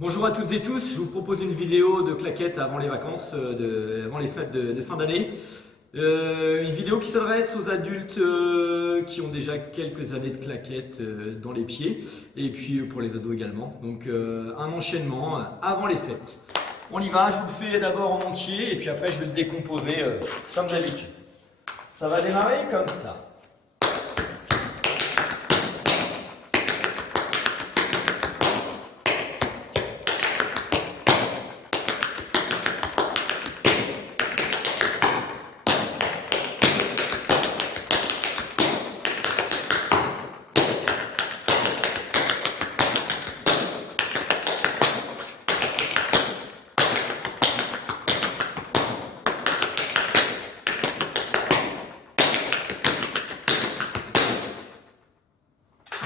Bonjour à toutes et tous, je vous propose une vidéo de claquettes avant les vacances, avant les fêtes de fin d'année. Une vidéo qui s'adresse aux adultes qui ont déjà quelques années de claquettes dans les pieds et puis pour les ados également. Donc un enchaînement avant les fêtes. On y va, je vous le fais d'abord en entier et puis après je vais le décomposer comme d'habitude. Ça va démarrer comme ça.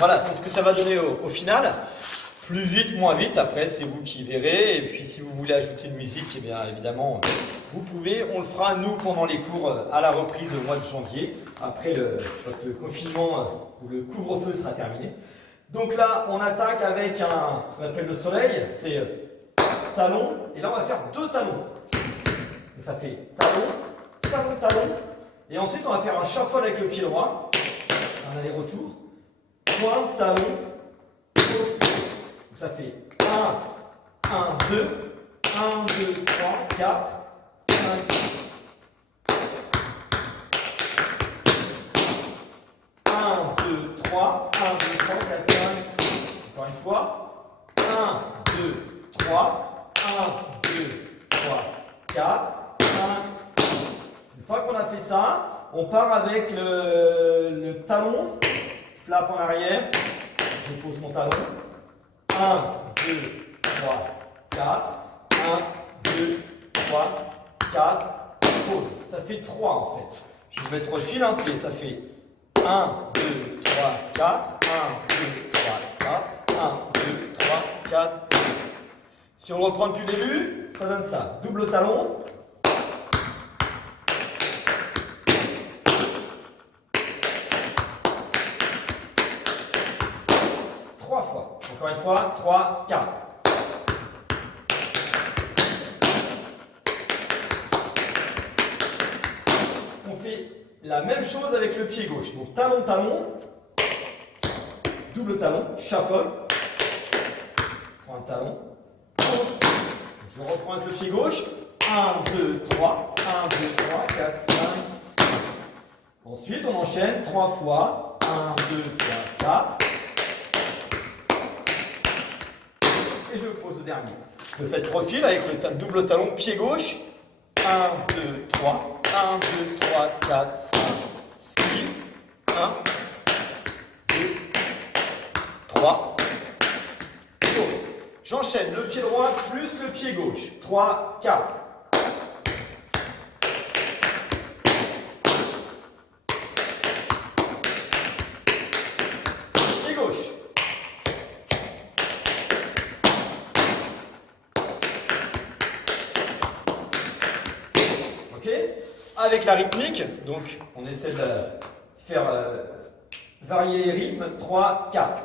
Voilà, c'est ce que ça va donner au final. Plus vite, moins vite, après c'est vous qui verrez. Et puis si vous voulez ajouter une musique, eh bien évidemment, vous pouvez. On le fera nous pendant les cours à la reprise au mois de janvier, après quand le confinement ou le couvre-feu sera terminé. Donc là, on attaque avec ce qu'on appelle le soleil, c'est talon. Et là, on va faire deux talons. Donc ça fait talon, talon, talon. Et ensuite, on va faire un shuffle avec le pied droit, un aller-retour. Point, talon, pause, pause. Donc ça fait 1, 1, 2, 1, 2, 3, 4, 5, 6. 1, 2, 3, 1, 2, 3, 4, 5, 6. Encore une fois. 1, 2, 3, 1, 2, 3, 4, 5, 6. Une fois qu'on a fait ça, on part avec le talon. Flap en arrière, je pose mon talon. 1, 2, 3, 4. 1, 2, 3, 4. Pause. Ça fait 3 en fait. Je vais mettre au fil, hein, ça fait 1, 2, 3, 4. 1, 2, 3, 4. 1, 2, 3, 4. Si on reprend depuis le début, ça donne ça. Double talon. Encore une fois, 3, 4. On fait la même chose avec le pied gauche. Donc talon, talon, double talon, shuffle, point de talon, pause. Je reprends avec le pied gauche. 1, 2, 3, 1, 2, 3, 4, 5, 6. Ensuite, on enchaîne 3 fois. 1, 2, 3, 4. Et je pose au dernier. Je fais de profil avec le double talon pied gauche. 1, 2, 3. 1, 2, 3, 4, 5, 6. 1, 2, 3. Pause. J'enchaîne le pied droit plus le pied gauche. 3, 4. Pied gauche. Avec la rythmique, donc on essaie de faire varier les rythmes. 3, 4.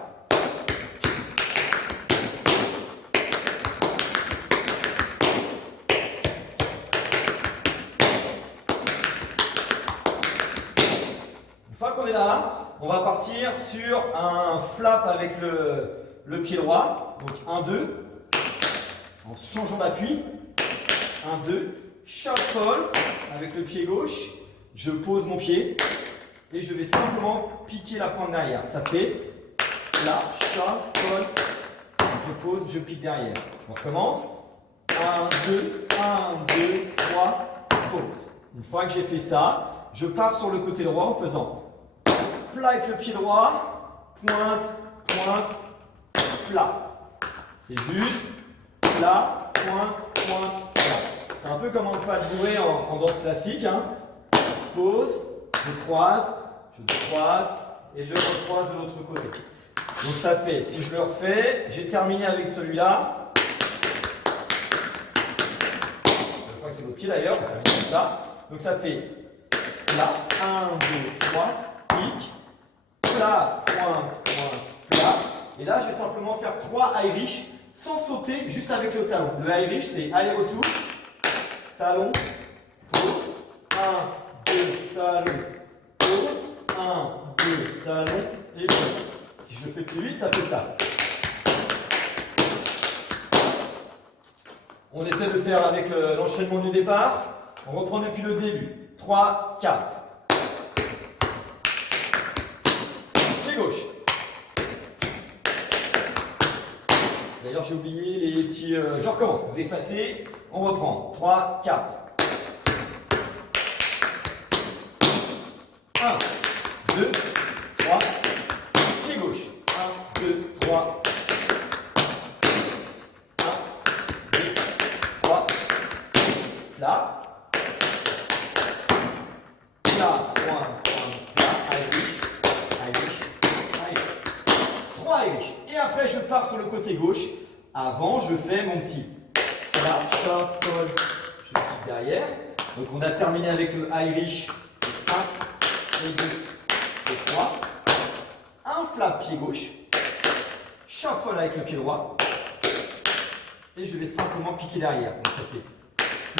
Une fois qu'on est là, on va partir sur un flap avec le pied droit. Donc 1, 2, en changeant d'appui. 1, 2. Shuffle avec le pied gauche, je pose mon pied et je vais simplement piquer la pointe derrière. Ça fait flap, shuffle, je pose, je pique derrière. On recommence. 1, 2, 1, 2, 3, pause. Une fois que j'ai fait ça, je pars sur le côté droit en faisant plat avec le pied droit, pointe, pointe, plat. C'est juste plat, pointe, pointe, plat. C'est un peu comme en pas de bourrée en danse classique. Hein. Pause, je croise et je recroise de l'autre côté. Donc ça fait, si je le refais, j'ai terminé avec celui-là. Je crois que c'est votre pied d'ailleurs, on termine comme ça. Donc ça fait plat, 1, 2, 3, pique, plat, pointe, pointe, plat. Et là, je vais simplement faire 3 Irish sans sauter, juste avec le talon. Le Irish, c'est aller-retour, talon, pause, 1, 2, talon, pause, 1, 2, talon et pause. Si je le fais plus vite, ça fait ça. On essaie de faire avec l'enchaînement du départ. On reprend depuis le début. 3, 4. Pied gauche. D'ailleurs, j'ai oublié les petits... je recommence. Vous effacez. On reprend. 3, 4. 1, 2, 3. Pied gauche. 1, 2, 3. 1, 2, 3. Là. Là, point, là, Irish. 3 Irish. Et après, je pars sur le côté gauche. Avant, je fais mon petit flap, shuffle. Je clique derrière. Donc, on a terminé avec le Irish. 1, et 2, et 3. Un flap pied gauche. Shuffle avec le pied droit. Et je vais simplement piquer derrière. Donc, ça fait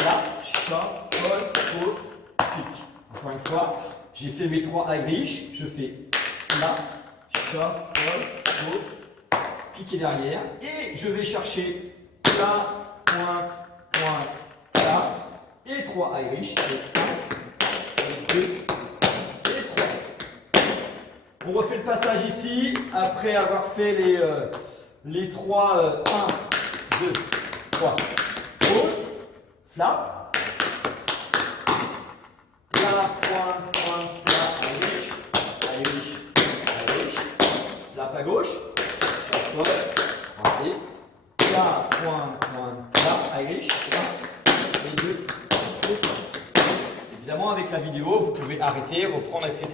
flap, shuffle, pause, pique. Encore une fois, j'ai fait mes 3 Irish, je fais là, shuffle, pause, piquer derrière, et je vais chercher là, pointe, là, et 3 Irish, et 1, et 2, et 3. On refait le passage ici, après avoir fait les 3, 1, 2, 3, pause, flap, point, Irish, flap à gauche, shuffle, rentrez, là, point, là, Irish, 1, et 2, et 3. Évidemment, avec la vidéo, vous pouvez arrêter, reprendre, etc.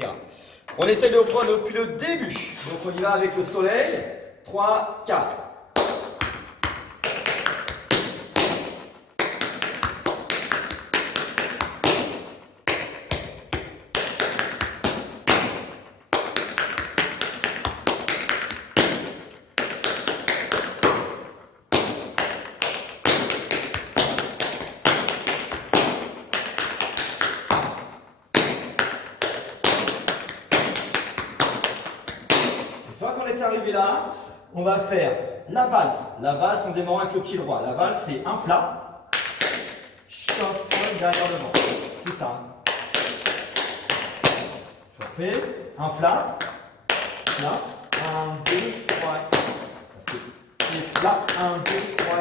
On essaie de reprendre depuis le début. Donc, on y va avec le soleil, 3, 4. Arrivé là, on va faire la valse. La valse, on démarre avec le pied droit. La valse, c'est un flap, shuffle derrière devant. C'est ça. Je refais un flap, flap, 1, 2, 3. Et flap, 1, 2, 3.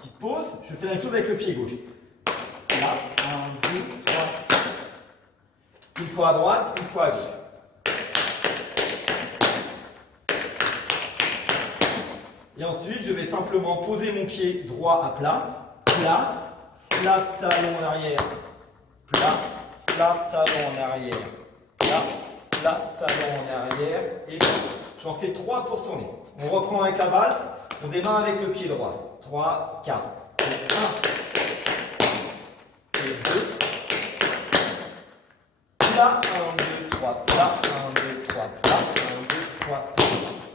Petite pause. Je fais la même chose avec le pied gauche. Flap, 1, 2, 3. Une fois à droite, une fois à gauche. Et ensuite, je vais simplement poser mon pied droit à plat, flap, talon en arrière, plat, flap, talon en arrière, plat, flap, talon en arrière, et j'en fais 3 pour tourner. On reprend avec la valse, on démarre avec le pied droit. 3, 4, et 1, et 2, plat, 1, 2, 3, plat, 1, 2, 3, plat, 1, 2, 3, plat.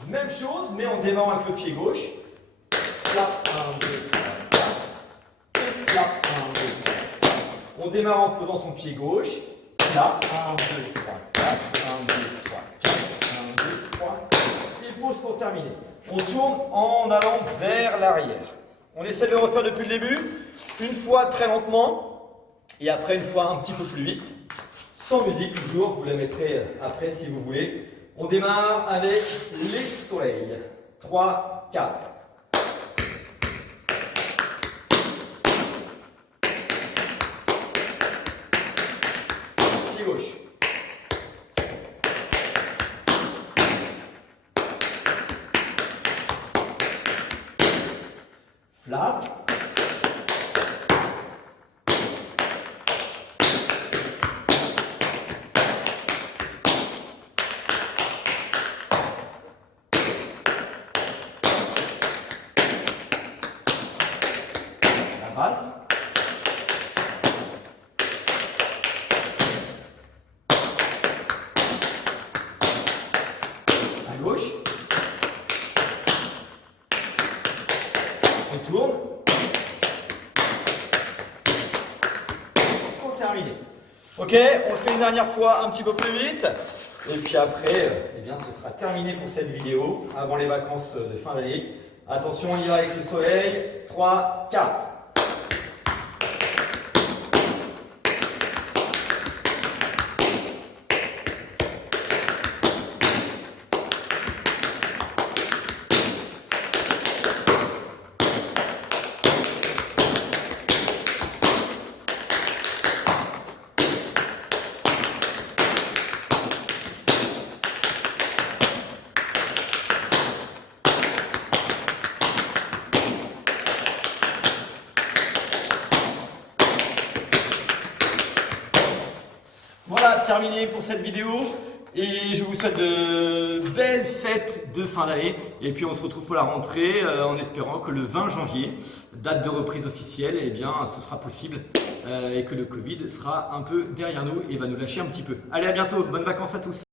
Même chose, mais on démarre avec le pied gauche. Flap, 1, 2, 3, 4. Et flap, 1, 2, 3. On démarre en posant son pied gauche. Flap, 1, 2, 3, 4. 1, 2, 3, 4. 1, 2, 3. Et pause pour terminer. On tourne en allant vers l'arrière. On essaie de le refaire depuis le début. Une fois très lentement. Et après une fois un petit peu plus vite. Sans musique toujours. Vous la mettrez après si vous voulez. On démarre avec les soleils. 3, 4. Pied gauche. Flap. Valse. À gauche. On tourne. Pour terminer. Ok, on le fait une dernière fois un petit peu plus vite. Et puis après, eh bien, ce sera terminé pour cette vidéo, avant les vacances de fin d'année. Attention, on y va avec le soleil. 3, 4. Voilà, terminé pour cette vidéo et je vous souhaite de belles fêtes de fin d'année et puis on se retrouve pour la rentrée en espérant que le 20 janvier, date de reprise officielle, eh bien ce sera possible et que le Covid sera un peu derrière nous et va nous lâcher un petit peu. Allez, à bientôt, bonnes vacances à tous.